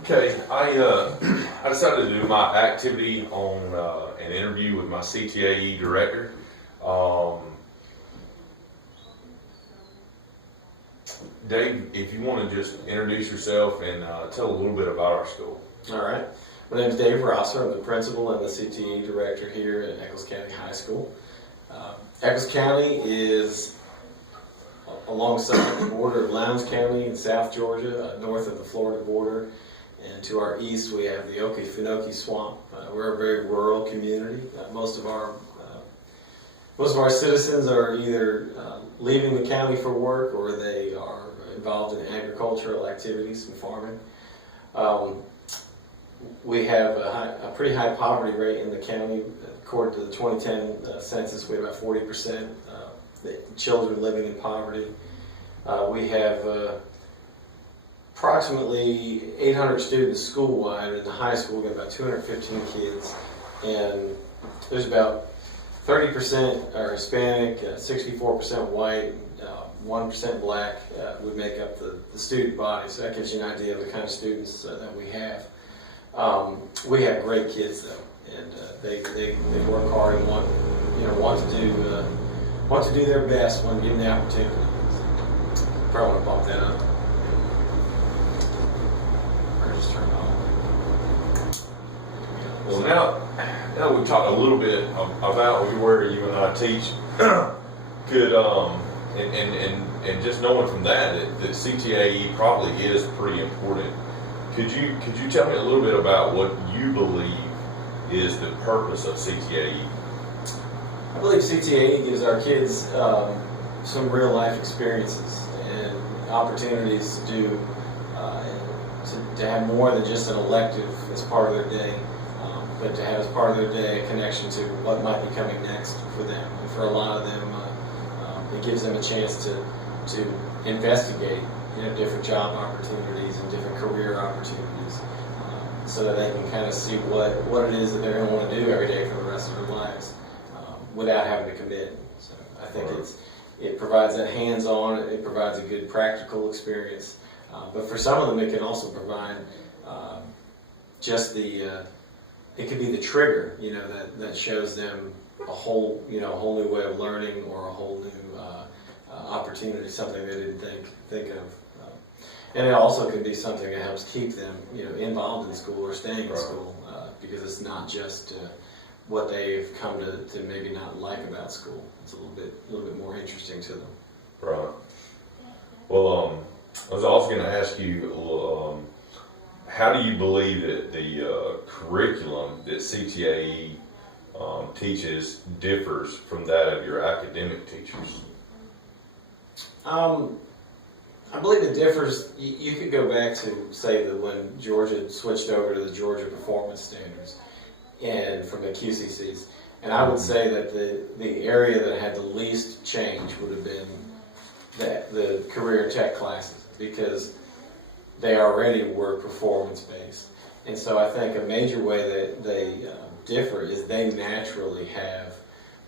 Okay, I decided to do my activity on an interview with my CTAE director. Dave, if you want to just introduce yourself and tell a little bit about our school. All right. My name is Dave Rosser. I'm the principal and the CTAE director here at Eccles County High School. Eccles County is alongside the border of Lowndes County in South Georgia, north of the Florida border. And to our east, we have the Okefenokee Swamp. We're a very rural community. Most of our citizens are either leaving the county for work or they are involved in agricultural activities and farming. We have a pretty high poverty rate in the county. According to the 2010 census, we have about 40% children living in poverty. We have approximately 800 students school-wide. In the high school, we have about 215 kids, and there's about 30% are Hispanic, 64% white, 1% black would make up the student body. So that gives you an idea of the kind of students that we have. We have great kids though, and they work hard and want to do their best when given the opportunity. Probably want to bump that up. Or just turn it on. Well, now we've talked a little bit about where you and I teach. Could and just knowing from that CTAE probably is pretty important. Could you tell me a little bit about what you believe is the purpose of CTAE? I believe CTAE gives our kids some real life experiences and opportunities to have more than just an elective as part of their day, but to have as part of their day a connection to what might be coming next for them. And for a lot of them, it gives them a chance to investigate different job opportunities and different career opportunities, so that they can kind of see what it is that they're going to want to do every day for the rest of their lives without having to commit. So I think it provides that hands-on, it provides a good practical experience, but for some of them it can also provide it could be the trigger, that shows them a whole new way of learning or a whole new opportunity, something they didn't think of. And it also can be something that helps keep them, involved in school or staying in school, because it's not just what they've come to maybe not like about school. It's a little bit more interesting to them. Right. Well, I was also going to ask you, how do you believe that the curriculum that CTAE teaches differs from that of your academic teachers? I believe it differs. You could go back to, say, that when Georgia switched over to the Georgia Performance Standards and from the QCCs, and I would say that the area that had the least change would have been the career tech classes, because they already were performance-based. And so I think a major way that they differ is they naturally have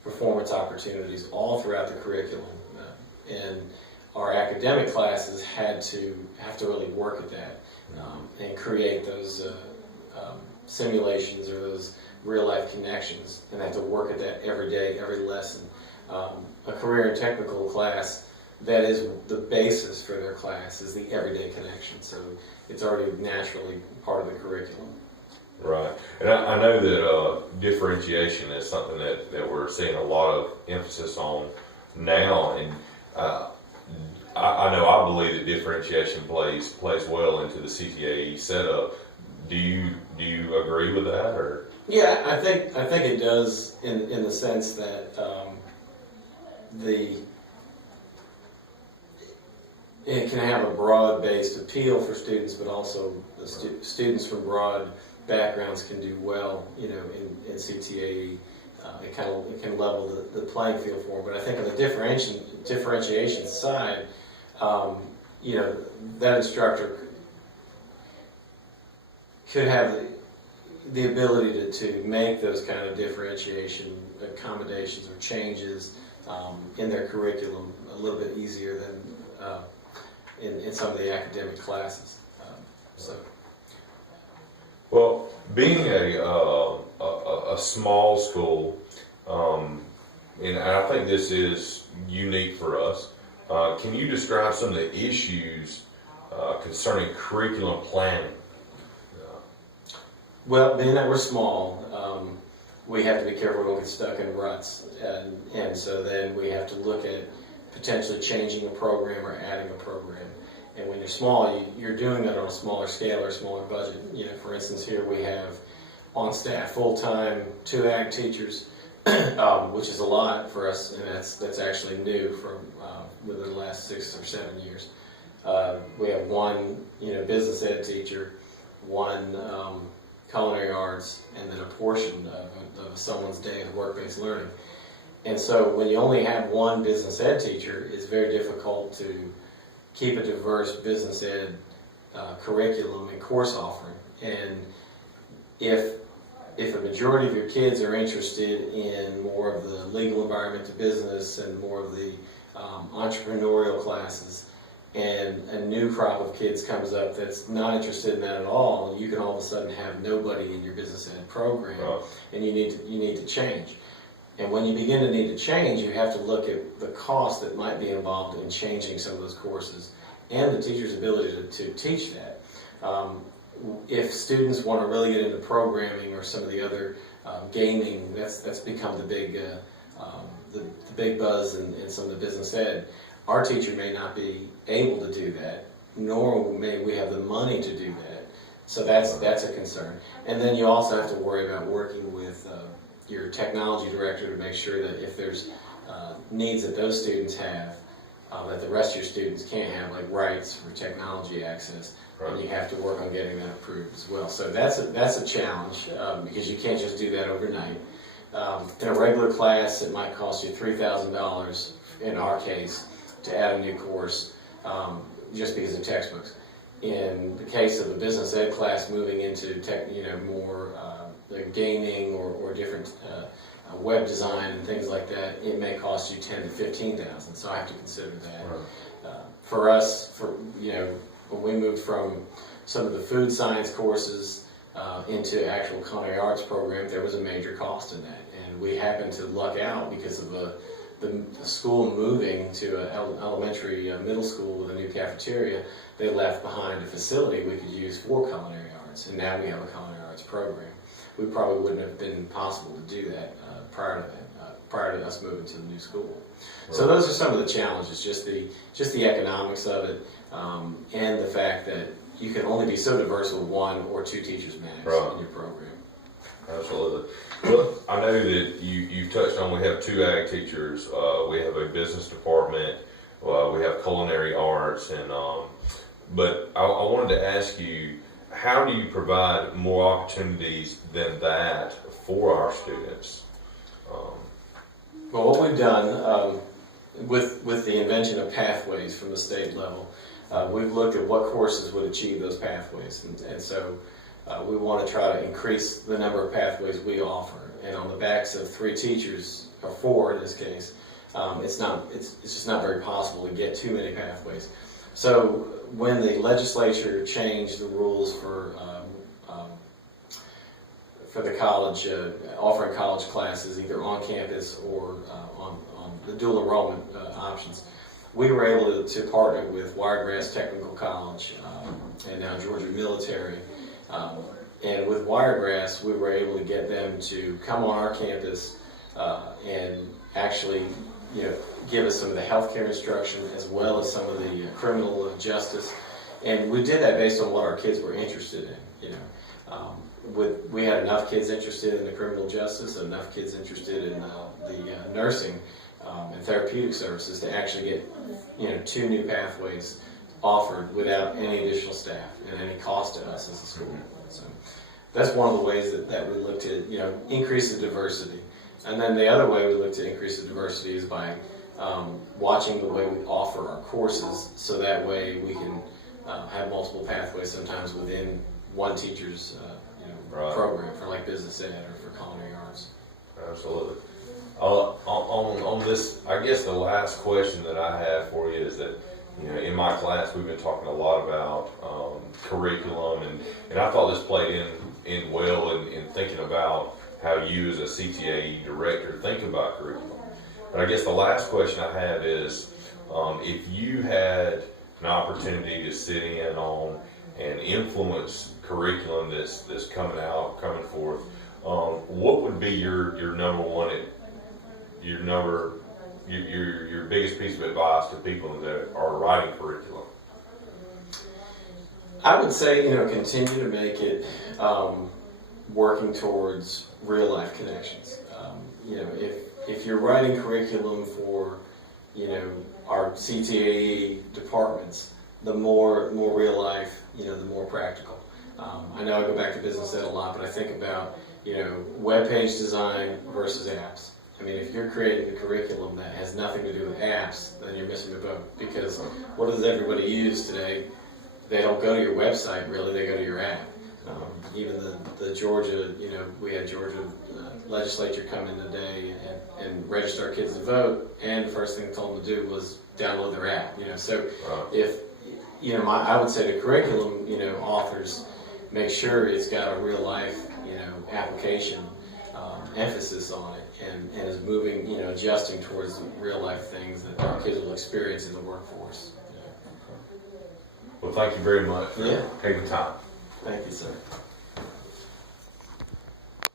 performance opportunities all throughout the curriculum. And our academic classes have to really work at that and create those simulations or those real-life connections, and have to work at that every day, every lesson. A career and technical class, that is the basis for their class, is the everyday connection. So it's already naturally part of the curriculum. Right. And I know that differentiation is something that we're seeing a lot of emphasis on now, and I know I believe that differentiation plays well into the CTAE setup. Do you agree with that, or? Yeah, I think it does in the sense that it can have a broad-based appeal for students, but also the students from broad backgrounds can do well, in CTAE. It can level the playing field for them. But I think on the differentiation side, that instructor could have the ability to make those kind of differentiation accommodations or changes in their curriculum a little bit easier than in some of the academic classes. Well, being a small school, and I think this is unique for us. Can you describe some of the issues concerning curriculum planning? Well, being that we're small, we have to be careful we don't get stuck in ruts, and so then we have to look at potentially changing a program or adding a program. And when you're small, you're doing that on a smaller scale or a smaller budget. You know, for instance, here we have on staff full-time 2 ag teachers, which is a lot for us, and that's actually new from within the last 6 or 7 years. We have 1 business ed teacher, 1 culinary arts, and then a portion of someone's day of work-based learning. And so when you only have 1 business ed teacher, it's very difficult to keep a diverse business ed curriculum and course offering. And if a majority of your kids are interested in more of the legal environment to business and more of the entrepreneurial classes, and a new crop of kids comes up that's not interested in that at all, you can all of a sudden have nobody in your business ed program, Right. and you need to change. And when you begin to need to change, you have to look at the cost that might be involved in changing some of those courses and the teacher's ability to teach that. If students want to really get into programming or some of the other gaming, that's become the big buzz in some of the business ed. Our teacher may not be able to do that, nor may we have the money to do that. So that's a concern. And then you also have to worry about working with your technology director to make sure that if there's needs that those students have that the rest of your students can't have, like rights for technology access, Right. and you have to work on getting that approved as well. So that's a challenge because you can't just do that overnight. In a regular class, it might cost you $3,000 in our case to add a new course just because of textbooks. In the case of a business ed class moving into more like gaming or different web design and things like that, it may cost you $10,000 to $15,000. So I have to consider that. Right. For us, when we moved from some of the food science courses into actual culinary arts program, there was a major cost in that, and we happened to luck out because of the school moving to an elementary middle school with a new cafeteria. They left behind a facility we could use for culinary arts, and now we have a culinary arts program. We probably wouldn't have been possible to do that prior to us moving to the new school. Right. So those are some of the challenges, just the economics of it, and the fact that you can only be so diverse with 1 or 2 teachers max Right. in your program. Absolutely. Well, I know that you've touched on, we have 2 ag teachers, we have a business department, we have culinary arts, and but I wanted to ask you, how do you provide more opportunities than that for our students? Well, what we've done with the invention of pathways from the state level, we've looked at what courses would achieve those pathways, and so we want to try to increase the number of pathways we offer. And on the backs of 3 teachers, or 4 in this case, it's just not very possible to get too many pathways. So when the legislature changed the rules for the college, offering college classes either on campus or on the dual enrollment options, we were able to partner with Wiregrass Technical College and now Georgia Military. And with Wiregrass, we were able to get them to come on our campus and actually, give us some of the healthcare instruction as well as some of the criminal justice. And we did that based on what our kids were interested in. We had enough kids interested in the criminal justice, enough kids interested in the nursing and therapeutic services to actually get 2 new pathways offered without any additional staff and any cost to us as a school. So that's one of the ways that we look to increase the diversity. And then the other way we look to increase the diversity is by watching the way we offer our courses, so that way we can have multiple pathways sometimes within one teacher's Right. program for like business ed or for culinary arts. Absolutely. On this, I guess the last question that I have for you is that, in my class we've been talking a lot about curriculum, and I thought this played in well in thinking about how you as a CTAE director think about curriculum. And I guess the last question I have is, if you had an opportunity to sit in on and influence curriculum that's coming forth, what would be your number one, your biggest piece of advice to people that are writing curriculum? I would say, continue to make it working towards real life connections. If you're writing curriculum for, our CTAE departments, the more real life, the more practical. I know I go back to business ed a lot, but I think about, web page design versus apps. I mean, if you're creating a curriculum that has nothing to do with apps, then you're missing the boat. Because what does everybody use today? They don't go to your website, really, they go to your app. Even the Georgia, we had Georgia legislature come in today and register our kids to vote, and the first thing they told them to do was download their app. So if, I would say the curriculum, authors make sure it's got a real life, application emphasis on it, and is moving, adjusting towards real life things that our kids will experience in the workforce. Well, thank you very much for taking the time. Thank you, sir.